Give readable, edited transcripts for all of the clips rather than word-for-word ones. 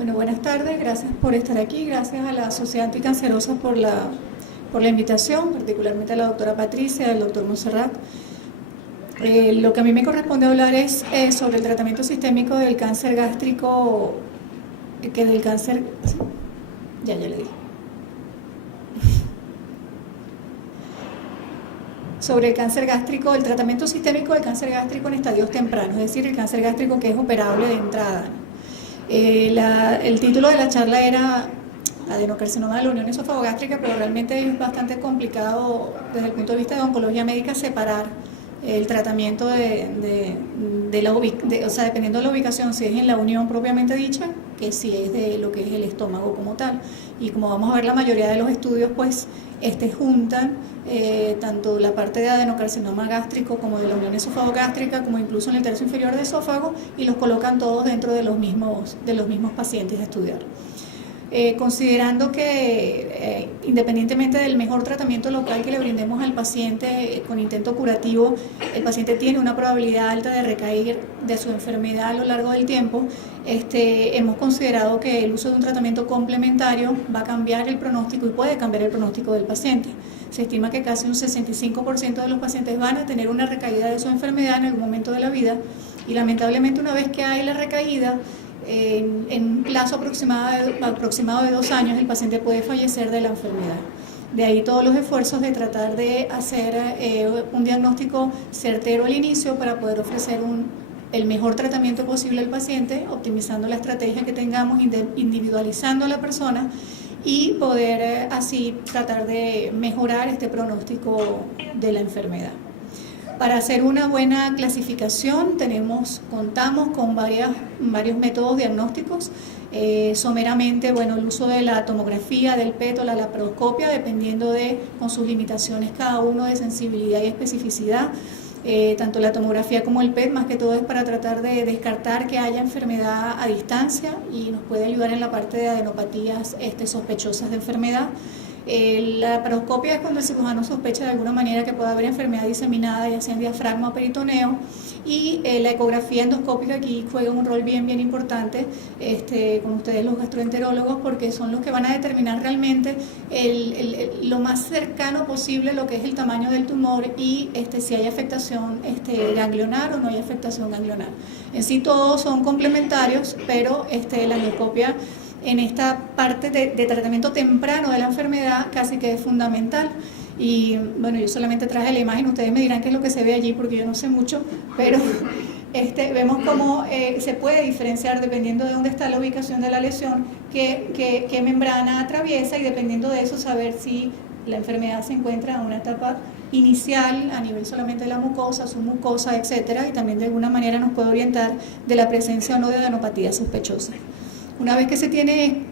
Bueno, buenas tardes, gracias por estar aquí, gracias a la Sociedad Anticancerosa por la invitación, particularmente a la doctora Patricia, al doctor Monserrat. Lo que a mí me corresponde hablar es sobre el tratamiento sistémico del cáncer gástrico, del cáncer... Ya le dije. Sobre el cáncer gástrico, el tratamiento sistémico del cáncer gástrico en estadios tempranos, es decir, el cáncer gástrico que es operable de entrada. El título de la charla era adenocarcinoma de la unión esofagogástrica, pero realmente es bastante complicado desde el punto de vista de oncología médica separar el tratamiento o sea, dependiendo de la ubicación, si es en la unión propiamente dicha, que si es de lo que es el estómago como tal. Y como vamos a ver, la mayoría de los estudios pues juntan tanto la parte de adenocarcinoma gástrico como de la unión esofagogástrica, como incluso en el tercio inferior del esófago, y los colocan todos dentro de los mismos pacientes a estudiar. Considerando que independientemente del mejor tratamiento local que le brindemos al paciente con intento curativo, el paciente tiene una probabilidad alta de recaer de su enfermedad a lo largo del tiempo, hemos considerado que el uso de un tratamiento complementario va a cambiar el pronóstico y puede cambiar el pronóstico del paciente. Se estima que casi un 65% de los pacientes van a tener una recaída de su enfermedad en algún momento de la vida, y lamentablemente una vez que hay la recaída, en un plazo aproximado de 2 años el paciente puede fallecer de la enfermedad. De ahí todos los esfuerzos de tratar de hacer un diagnóstico certero al inicio para poder ofrecer el mejor tratamiento posible al paciente, optimizando la estrategia que tengamos, individualizando a la persona y poder así tratar de mejorar este pronóstico de la enfermedad. Para hacer una buena clasificación contamos con varios métodos diagnósticos. Someramente, bueno, el uso de la tomografía, del PET o la laparoscopia, dependiendo con sus limitaciones cada uno de sensibilidad y especificidad. Tanto la tomografía como el PET, más que todo es para tratar de descartar que haya enfermedad a distancia y nos puede ayudar en la parte de adenopatías sospechosas de enfermedad. La laparoscopia es cuando el cirujano sospecha de alguna manera que pueda haber enfermedad diseminada, ya sea en diafragma o peritoneo, y la ecografía endoscópica aquí juega un rol bien importante con ustedes los gastroenterólogos, porque son los que van a determinar realmente lo más cercano posible lo que es el tamaño del tumor y si hay afectación ganglionar o no hay afectación ganglionar. En sí todos son complementarios, pero la endoscopia en esta parte de tratamiento temprano de la enfermedad casi que es fundamental. Y bueno, yo solamente traje la imagen, ustedes me dirán qué es lo que se ve allí porque yo no sé mucho, pero vemos cómo se puede diferenciar dependiendo de dónde está la ubicación de la lesión, qué membrana atraviesa, y dependiendo de eso saber si la enfermedad se encuentra en una etapa inicial a nivel solamente de la mucosa, submucosa, etcétera, y también de alguna manera nos puede orientar de la presencia o no de adenopatía sospechosa. Una vez que se tiene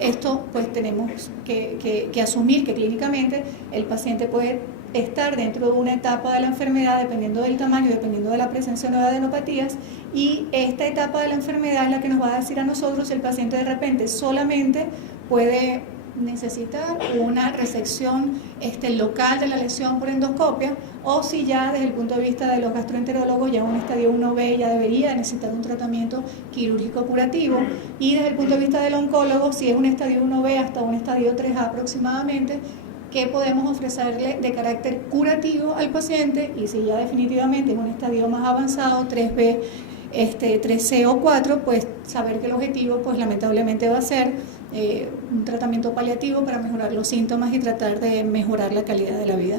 esto, pues tenemos que asumir que clínicamente el paciente puede estar dentro de una etapa de la enfermedad dependiendo del tamaño, dependiendo de la presencia o no de adenopatías, y esta etapa de la enfermedad es la que nos va a decir a nosotros si el paciente de repente solamente puede necesitar una resección local de la lesión por endoscopia, o si ya desde el punto de vista de los gastroenterólogos ya un estadio 1B ya debería necesitar un tratamiento quirúrgico curativo, y desde el punto de vista del oncólogo, si es un estadio 1B hasta un estadio 3A aproximadamente, qué podemos ofrecerle de carácter curativo al paciente, y si ya definitivamente es un estadio más avanzado, 3B, 3C o 4, pues saber que el objetivo pues lamentablemente va a ser un tratamiento paliativo para mejorar los síntomas y tratar de mejorar la calidad de la vida.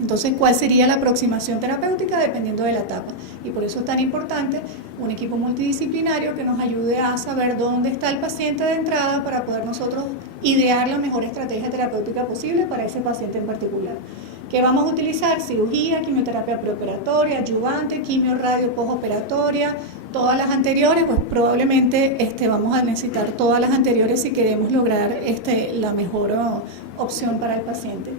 Entonces, ¿cuál sería la aproximación terapéutica? Dependiendo de la etapa. Y por eso es tan importante un equipo multidisciplinario que nos ayude a saber dónde está el paciente de entrada para poder nosotros idear la mejor estrategia terapéutica posible para ese paciente en particular. ¿Qué vamos a utilizar? Cirugía, quimioterapia preoperatoria, adyuvante, quimio radio postoperatoria, todas las anteriores, pues probablemente vamos a necesitar todas las anteriores si queremos lograr la mejor opción para el paciente.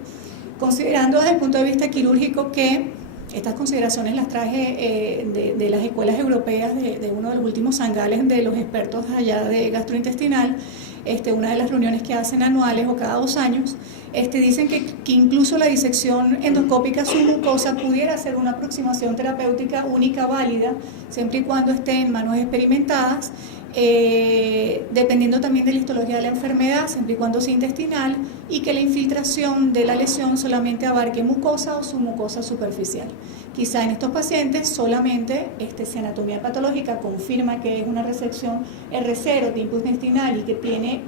Considerando desde el punto de vista quirúrgico que estas consideraciones las traje de las escuelas europeas, de uno de los últimos zangales de los expertos allá de gastrointestinal, una de las reuniones que hacen anuales o cada 2 años, dicen que incluso la disección endoscópica submucosa pudiera ser una aproximación terapéutica única válida, siempre y cuando esté en manos experimentadas, dependiendo también de la histología de la enfermedad, siempre y cuando sea intestinal, y que la infiltración de la lesión solamente abarque mucosa o submucosa superficial. Quizá en estos pacientes solamente si anatomía patológica confirma que es una resección R0 tipo intestinal y que tiene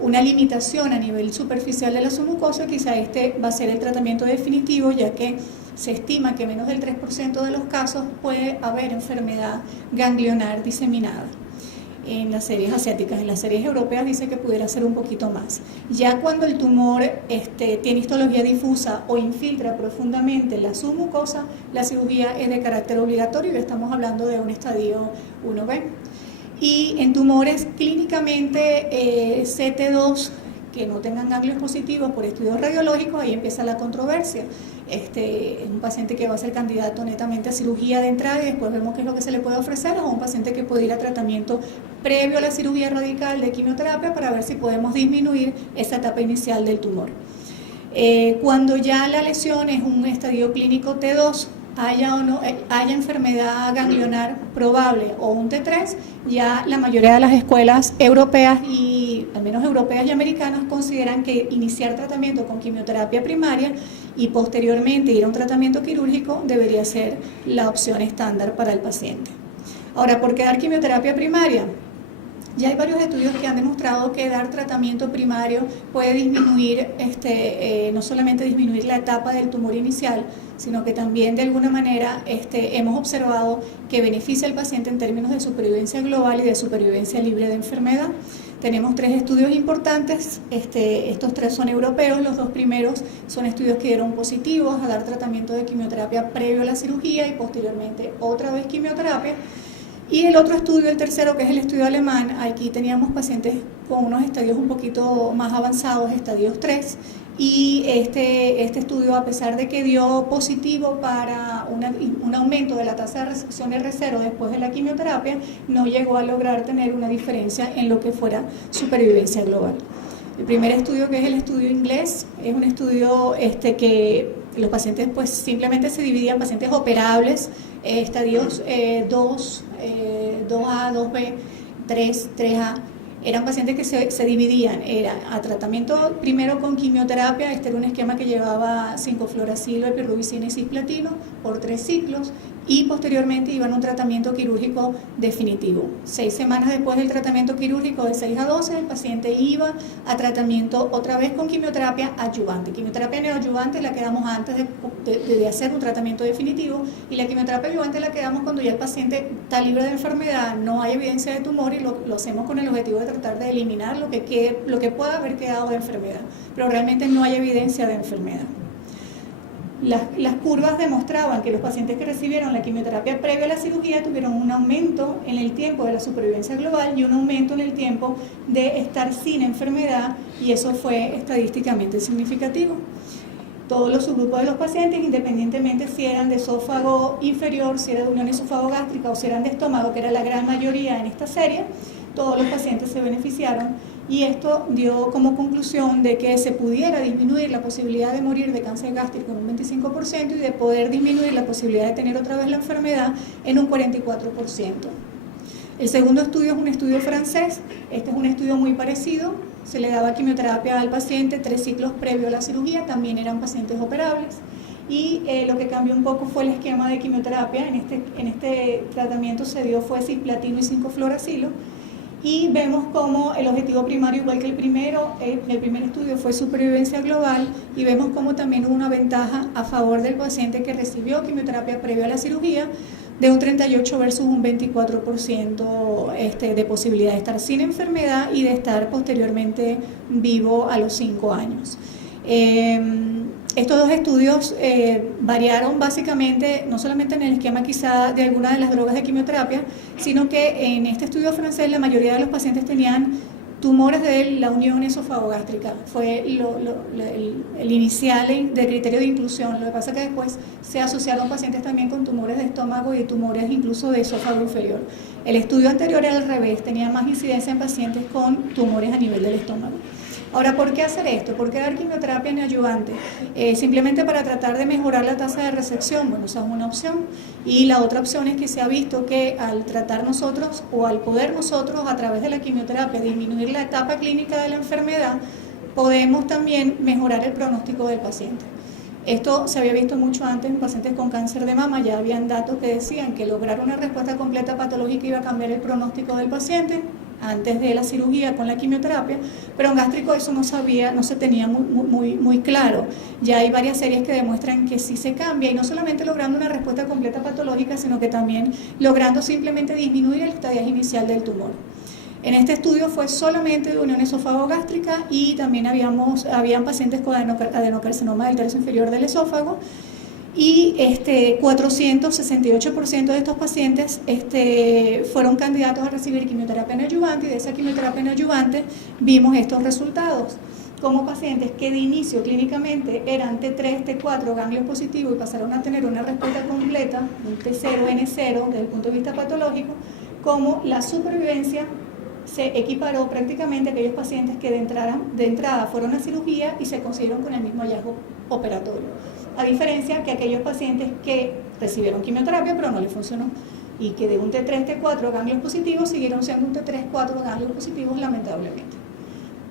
una limitación a nivel superficial de la submucosa, quizá va a ser el tratamiento definitivo, ya que se estima que menos del 3% de los casos puede haber enfermedad ganglionar diseminada en las series asiáticas. En las series europeas dice que pudiera ser un poquito más. Ya cuando el tumor tiene histología difusa o infiltra profundamente la submucosa, la cirugía es de carácter obligatorio y estamos hablando de un estadio 1B. Y en tumores clínicamente CT2 que no tengan ganglios positivos por estudios radiológicos, ahí empieza la controversia. Es un paciente que va a ser candidato netamente a cirugía de entrada y después vemos qué es lo que se le puede ofrecer, o un paciente que puede ir a tratamiento previo a la cirugía radical de quimioterapia para ver si podemos disminuir esa etapa inicial del tumor. Cuando ya la lesión es un estadio clínico T2, haya enfermedad ganglionar probable o un T3, ya la mayoría de las escuelas europeas y al menos europeas y americanas consideran que iniciar tratamiento con quimioterapia primaria y posteriormente ir a un tratamiento quirúrgico debería ser la opción estándar para el paciente. Ahora, ¿por qué dar quimioterapia primaria? Ya hay varios estudios que han demostrado que dar tratamiento primario puede disminuir, no solamente disminuir la etapa del tumor inicial, sino que también de alguna manera hemos observado que beneficia al paciente en términos de supervivencia global y de supervivencia libre de enfermedad. Tenemos 3 estudios importantes, estos 3 son europeos, los 2 primeros son estudios que dieron positivos a dar tratamiento de quimioterapia previo a la cirugía y posteriormente otra vez quimioterapia. Y el otro estudio, el tercero, que es el estudio alemán, aquí teníamos pacientes con unos estadios un poquito más avanzados, estadios 3, y este estudio, a pesar de que dio positivo para un aumento de la tasa de resección R0 después de la quimioterapia, no llegó a lograr tener una diferencia en lo que fuera supervivencia global. El primer estudio, que es el estudio inglés, es un estudio que los pacientes pues simplemente se dividían, pacientes operables, estadios 2, 2A, 2B, 3, 3A, eran pacientes que se dividían, era a tratamiento primero con quimioterapia, era un esquema que llevaba 5-fluoracilo, epirubicina y cisplatino por 3 ciclos, y posteriormente iban a un tratamiento quirúrgico definitivo. 6 semanas después del tratamiento quirúrgico de 6 a 12, el paciente iba a tratamiento otra vez con quimioterapia adyuvante. Quimioterapia neoadyuvante la que damos antes de hacer un tratamiento definitivo, y la quimioterapia adyuvante la que damos cuando ya el paciente está libre de enfermedad, no hay evidencia de tumor, y lo hacemos con el objetivo de tratar de eliminar lo que pueda haber quedado de enfermedad, pero realmente no hay evidencia de enfermedad. Las curvas demostraban que los pacientes que recibieron la quimioterapia previa a la cirugía tuvieron un aumento en el tiempo de la supervivencia global y un aumento en el tiempo de estar sin enfermedad, y eso fue estadísticamente significativo. Todos los subgrupos de los pacientes, independientemente si eran de esófago inferior, si era de unión esofagogástrica o si eran de estómago, que era la gran mayoría en esta serie, todos los pacientes se beneficiaron, y esto dio como conclusión de que se pudiera disminuir la posibilidad de morir de cáncer gástrico en un 25% y de poder disminuir la posibilidad de tener otra vez la enfermedad en un 44%. El segundo estudio es un estudio francés, este es un estudio muy parecido, se le daba quimioterapia al paciente 3 ciclos previo a la cirugía, también eran pacientes operables, y lo que cambió un poco fue el esquema de quimioterapia. En este tratamiento se dio fue cisplatino y 5-fluoracilo, y vemos como el objetivo primario, igual que el primer estudio fue supervivencia global, y vemos como también hubo una ventaja a favor del paciente que recibió quimioterapia previo a la cirugía, de un 38 versus un 24% de posibilidad de estar sin enfermedad y de estar posteriormente vivo a los 5 años. Estos 2 estudios variaron básicamente, no solamente en el esquema quizá de alguna de las drogas de quimioterapia, sino que en este estudio francés la mayoría de los pacientes tenían tumores de la unión esofagogástrica. Fue el inicial de criterio de inclusión. Lo que pasa es que después se asociaron pacientes también con tumores de estómago y tumores incluso de esófago inferior. El estudio anterior era al revés, tenía más incidencia en pacientes con tumores a nivel del estómago. Ahora, ¿por qué hacer esto? ¿Por qué dar quimioterapia neoadyuvante? Simplemente para tratar de mejorar la tasa de resección. Bueno, esa es una opción. Y la otra opción es que se ha visto que al tratar nosotros o al poder nosotros a través de la quimioterapia disminuir la etapa clínica de la enfermedad, podemos también mejorar el pronóstico del paciente. Esto se había visto mucho antes en pacientes con cáncer de mama, ya habían datos que decían que lograr una respuesta completa patológica iba a cambiar el pronóstico del paciente antes de la cirugía con la quimioterapia, pero en gástrico eso no se tenía muy claro. Ya hay varias series que demuestran que sí se cambia, y no solamente logrando una respuesta completa patológica, sino que también logrando simplemente disminuir el estadio inicial del tumor. En este estudio fue solamente de unión esofagogástrica y también habían pacientes con adenocarcinoma del tercio inferior del esófago, y 468% de estos pacientes fueron candidatos a recibir quimioterapia neoadyuvante, y de esa quimioterapia neoadyuvante vimos estos resultados. Como pacientes que de inicio clínicamente eran T3, T4, ganglios positivos, y pasaron a tener una respuesta completa, un T0, N0 desde el punto de vista patológico, como la supervivencia se equiparó prácticamente a aquellos pacientes que de entrada fueron a cirugía y se consiguieron con el mismo hallazgo operatorio. A diferencia que aquellos pacientes que recibieron quimioterapia pero no les funcionó, y que de un T3, T4 ganglios positivos siguieron siendo un T3, T4 ganglios positivos, lamentablemente.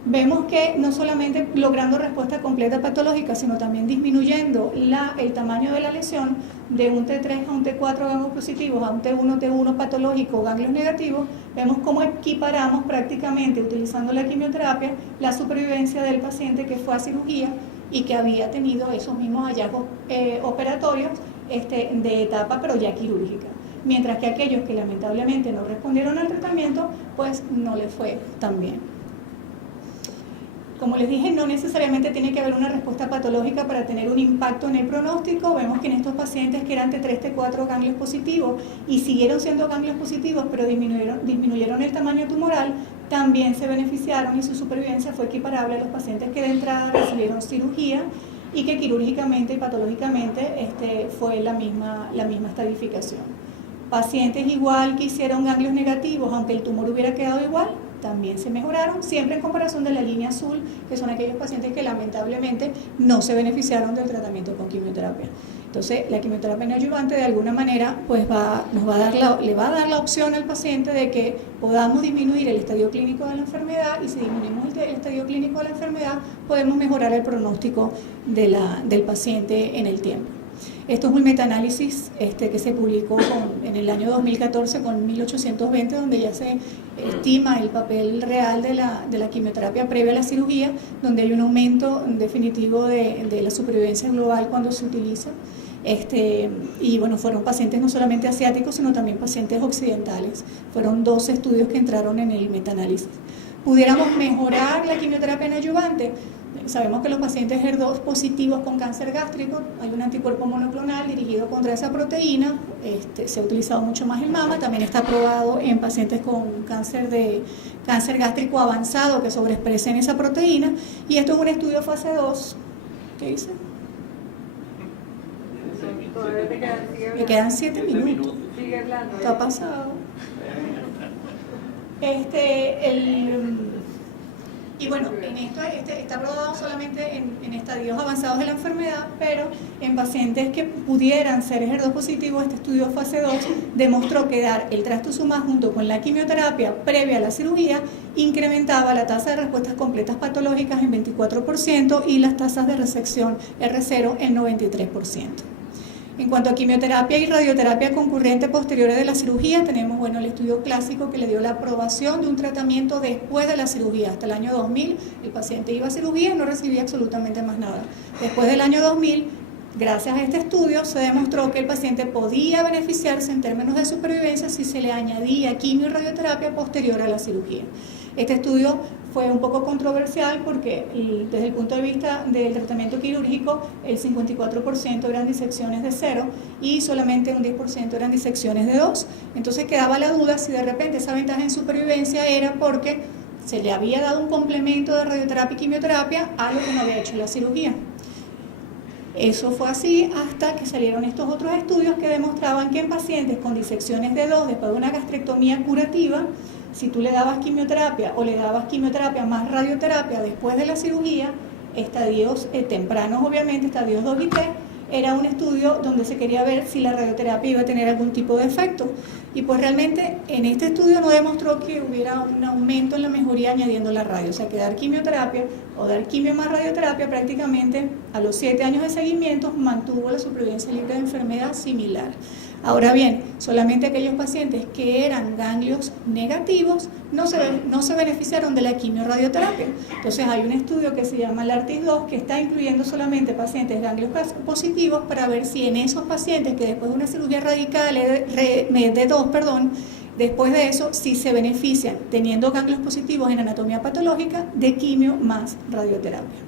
Vemos que no solamente logrando respuesta completa patológica, sino también disminuyendo el tamaño de la lesión de un T3 a un T4 ganglios positivos a un T1, T1 patológico, ganglios negativos, vemos cómo equiparamos prácticamente, utilizando la quimioterapia, la supervivencia del paciente que fue a cirugía y que había tenido esos mismos hallazgos operatorios de etapa pero ya quirúrgica. Mientras que aquellos que lamentablemente no respondieron al tratamiento, pues no les fue tan bien. Como les dije, no necesariamente tiene que haber una respuesta patológica para tener un impacto en el pronóstico. Vemos que en estos pacientes que eran T3, T4 ganglios positivos y siguieron siendo ganglios positivos, pero disminuyeron el tamaño tumoral, también se beneficiaron, y su supervivencia fue equiparable a los pacientes que de entrada recibieron cirugía y que quirúrgicamente y patológicamente fue la misma estadificación. Pacientes igual que hicieron ganglios negativos, aunque el tumor hubiera quedado igual, también se mejoraron, siempre en comparación de la línea azul, que son aquellos pacientes que lamentablemente no se beneficiaron del tratamiento con quimioterapia. Entonces, la quimioterapia neoadyuvante de alguna manera pues le va a dar la opción al paciente de que podamos disminuir el estadio clínico de la enfermedad, y si disminuimos el estadio clínico de la enfermedad, podemos mejorar el pronóstico del paciente en el tiempo. Esto es un metaanálisis que se publicó en el año 2014 con 1820, donde ya se estima el papel real de la quimioterapia previa a la cirugía, donde hay un aumento definitivo de la supervivencia global cuando se utiliza. Y bueno, fueron pacientes no solamente asiáticos, sino también pacientes occidentales. Fueron 12 estudios que entraron en el metaanálisis. ¿Pudiéramos mejorar la quimioterapia neoadyuvante? Sabemos que los pacientes HER2 positivos con cáncer gástrico, hay un anticuerpo monoclonal dirigido contra esa proteína, se ha utilizado mucho más en mama, también está aprobado en pacientes con cáncer gástrico avanzado que sobreexpresen esa proteína, y esto es un estudio fase 2. ¿Qué dice? Me quedan 7 minutos. Está pasado. Y bueno, en esto está aprobado solamente en estadios avanzados de la enfermedad, pero en pacientes que pudieran ser HER2 positivos, este estudio fase 2 demostró que dar el trastuzumab junto con la quimioterapia previa a la cirugía incrementaba la tasa de respuestas completas patológicas en 24% y las tasas de resección R0 en 93%. En cuanto a quimioterapia y radioterapia concurrente posteriores de la cirugía, tenemos el estudio clásico que le dio la aprobación de un tratamiento después de la cirugía. Hasta el año 2000 el paciente iba a cirugía y no recibía absolutamente más nada. Después del año 2000, gracias a este estudio, se demostró que el paciente podía beneficiarse en términos de supervivencia si se le añadía quimio y radioterapia posterior a la cirugía. Este estudio fue un poco controversial porque desde el punto de vista del tratamiento quirúrgico, el 54% eran disecciones de 0 y solamente un 10% eran disecciones de 2. Entonces quedaba la duda si de repente esa ventaja en supervivencia era porque se le había dado un complemento de radioterapia y quimioterapia a lo que no había hecho la cirugía. Eso fue así hasta que salieron estos otros estudios que demostraban que en pacientes con disecciones de 2 después de una gastrectomía curativa, si tú le dabas quimioterapia o le dabas quimioterapia más radioterapia después de la cirugía, estadios tempranos obviamente, estadios 2 y 3, era un estudio donde se quería ver si la radioterapia iba a tener algún tipo de efecto. Y pues realmente en este estudio no demostró que hubiera un aumento en la mejoría añadiendo la radio. O sea, que dar quimioterapia o dar quimio más radioterapia prácticamente a los 7 años de seguimiento mantuvo la supervivencia libre de enfermedad similar. Ahora bien, solamente aquellos pacientes que eran ganglios negativos no se beneficiaron de la quimio-radioterapia. Entonces hay un estudio que se llama el ARTIS-2 que está incluyendo solamente pacientes ganglios positivos para ver si en esos pacientes que después de una cirugía radical de 2, después de eso sí se benefician teniendo ganglios positivos en anatomía patológica de quimio más radioterapia.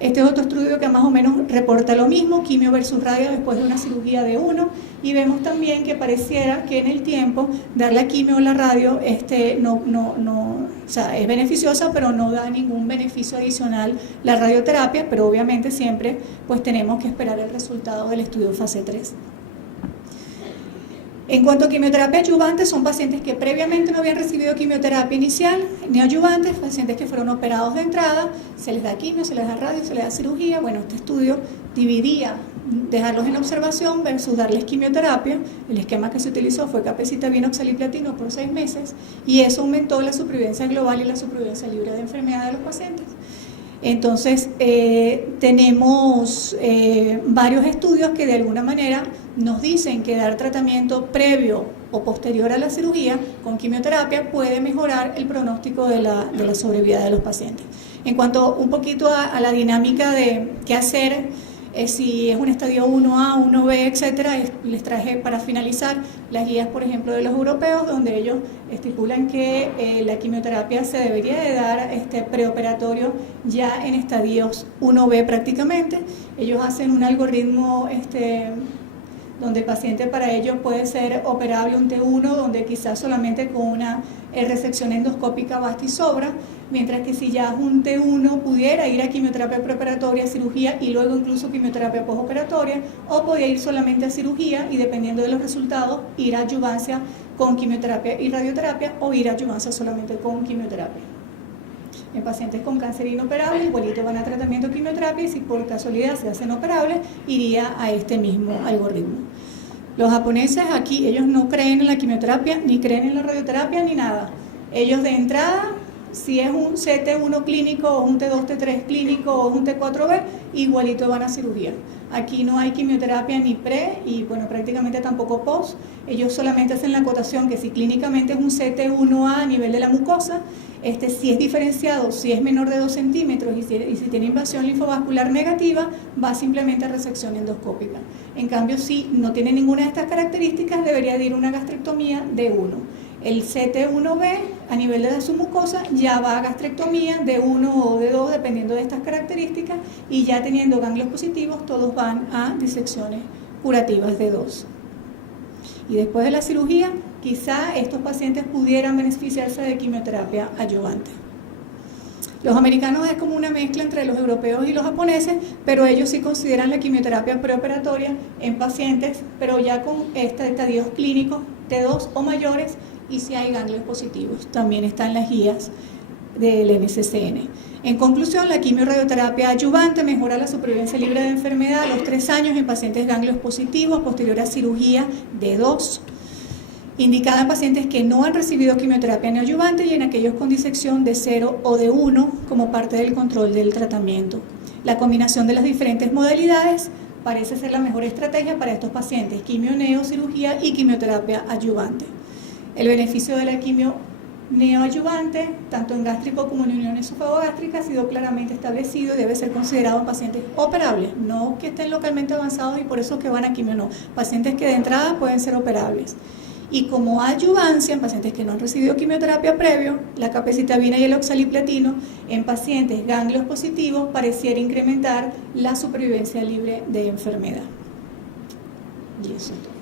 Este es otro estudio que más o menos reporta lo mismo, quimio versus radio después de una cirugía de 1, y vemos también que pareciera que en el tiempo dar la quimio o la radio o sea, es beneficiosa, pero no da ningún beneficio adicional la radioterapia, pero obviamente siempre pues tenemos que esperar el resultado del estudio fase 3. En cuanto a quimioterapia adyuvante, son pacientes que previamente no habían recibido quimioterapia inicial, ni adyuvantes, pacientes que fueron operados de entrada, se les da quimio, se les da radio, se les da cirugía. Bueno, este estudio dividía dejarlos en observación versus darles quimioterapia. El esquema que se utilizó fue capecitabina, oxaliplatino por 6 meses y eso aumentó la supervivencia global y la supervivencia libre de enfermedad de los pacientes. Entonces, tenemos varios estudios que de alguna manera nos dicen que dar tratamiento previo o posterior a la cirugía con quimioterapia puede mejorar el pronóstico de la sobrevida de los pacientes. En cuanto un poquito a la dinámica de qué hacer, si es un estadio 1A, 1B, etcétera, les traje para finalizar las guías, por ejemplo, de los europeos, donde ellos estipulan que la quimioterapia se debería de dar preoperatorio ya en estadios 1B prácticamente. Ellos hacen un algoritmo donde el paciente para ellos puede ser operable un T1, donde quizás solamente con una resección endoscópica basta y sobra, mientras que si ya es un T1 pudiera ir a quimioterapia preoperatoria, cirugía y luego incluso quimioterapia postoperatoria, o podía ir solamente a cirugía y dependiendo de los resultados ir a adyuvancia con quimioterapia y radioterapia o ir a adyuvancia solamente con quimioterapia. En pacientes con cáncer inoperable, igualito van a tratamiento de quimioterapia y si por casualidad se hacen operables, iría a este mismo algoritmo. Los japoneses aquí, ellos no creen en la quimioterapia, ni creen en la radioterapia, ni nada. Ellos de entrada, si es un CT1 clínico o un T2, T3 clínico o un T4B, igualito van a cirugía. Aquí no hay quimioterapia ni pre y bueno, prácticamente tampoco post. Ellos solamente hacen la acotación que si clínicamente es un CT1A a nivel de la mucosa, si es diferenciado, si es menor de 2 centímetros y si tiene invasión linfovascular negativa, va simplemente a resección endoscópica. En cambio, si no tiene ninguna de estas características, debería de ir una gastrectomía de 1. El CT1B a nivel de su mucosa ya va a gastrectomía de 1 o de 2 dependiendo de estas características y ya teniendo ganglios positivos todos van a disecciones curativas de 2. Y después de la cirugía quizá estos pacientes pudieran beneficiarse de quimioterapia adyuvante. Los americanos es como una mezcla entre los europeos y los japoneses, pero ellos sí consideran la quimioterapia preoperatoria en pacientes, pero ya con estadios clínicos T2 o mayores y si hay ganglios positivos. También están las guías del NCCN. En conclusión, la quimio-radioterapia adyuvante mejora la supervivencia libre de enfermedad a los 3 años en pacientes ganglios positivos posterior a cirugía de 2. Indicada en pacientes que no han recibido quimioterapia neoadyuvante y en aquellos con disección de 0 o de 1 como parte del control del tratamiento. La combinación de las diferentes modalidades parece ser la mejor estrategia para estos pacientes, quimio neocirugía y quimioterapia adyuvante. El beneficio de la quimio neoadyuvante, tanto en gástrico como en unión esofagogástrica, ha sido claramente establecido y debe ser considerado en pacientes operables, no que estén localmente avanzados y por eso que van a quimio, no. Pacientes que de entrada pueden ser operables. Y como adyuvancia en pacientes que no han recibido quimioterapia previo, la capecitabina y el oxaliplatino en pacientes ganglios positivos pareciera incrementar la supervivencia libre de enfermedad. Y eso es todo.